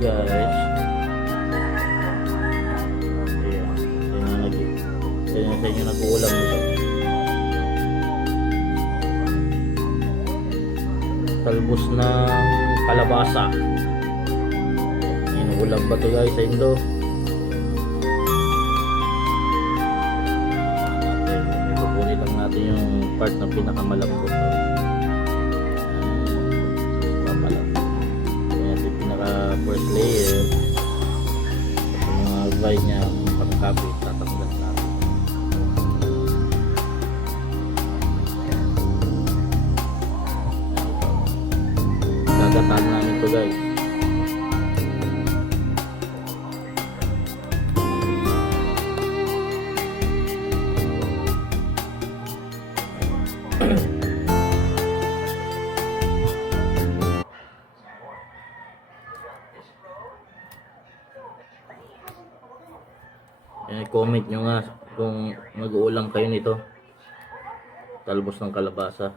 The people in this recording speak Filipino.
guys. Ayan. Ayan sa inyo nag-uulam nito. Talbos ng kalabasa. Inuulam ba ito guys sa Indo? Kukunin lang natin yung part na pinakamalambot. First layer yung mga vine niya pagkakabit tatanggal natin. Gagataan namin ito guys. Comment nyo nga kung nag-uulam kayo nito, talbos ng kalabasa.